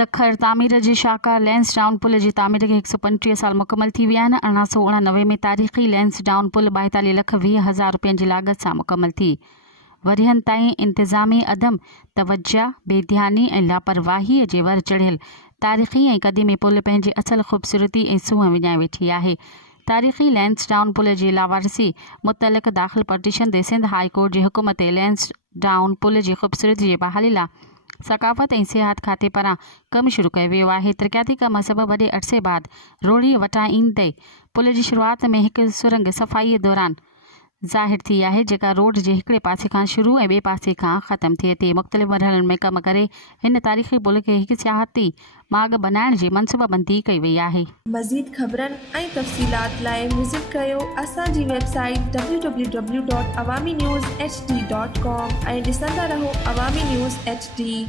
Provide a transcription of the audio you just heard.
सखर तामीर जी शाहकार लैंसडाउन पुल जी तामीर खे 135 साल मुकमल थी विया आहिनि। 1989 में तारीख़ी लैंसडाउन पुल 42,20,000 रुपयनि जी लागत सां मुकमल थी। वरियनि ताईं इंतिज़ामी अदम तवज्जा, बेध्यानी ऐं लापरवाहीअ जे वर चढ़ियल तारीख़ी ऐं क़दीमी पुल पंहिंजी असल ख़ूबसूरती ऐं सूंहं विञाए वेठी आहे। तारीख़ी लैंसडाउन पुल जी लावारसी मुतलक़ दाख़िल पटिशन ते सिंध हाई कोर्ट जी हुकूमत ते लैंसडाउन पुल जी ख़ूबसूरती जी बहाली लाइ सकाफ़त ऐं सियाहत खाते पारां कमु शुरू कयो वियो आहे। तरक़ियाती कम सबबि वॾे अरसे बाद रोड़ी वटां ईंदे पुल जी शुरूआति में हिकु सुरंग सफ़ाईअ दौरान ज़ाहिर थी आहे, जेका रोड जे हिकिड़े पासे खां शुरू ऐं ॿिए पासे खां ख़तमु थिए थी। मुख़्तलिफ़ मरहलनि में कमु करे हिन तारीख़ी पुल खे हिकु सियाहती माॻ बनाइण जी मनसूबाबंदी कई वई आहे। मज़ीद ख़बरनि ऐं तफ़सीलात लाइ विज़िट कयो असांजी वेबसाइट www.awamiNewsHD.com ऐं ॾिसंदा रहो अवामी न्यूज़ HD।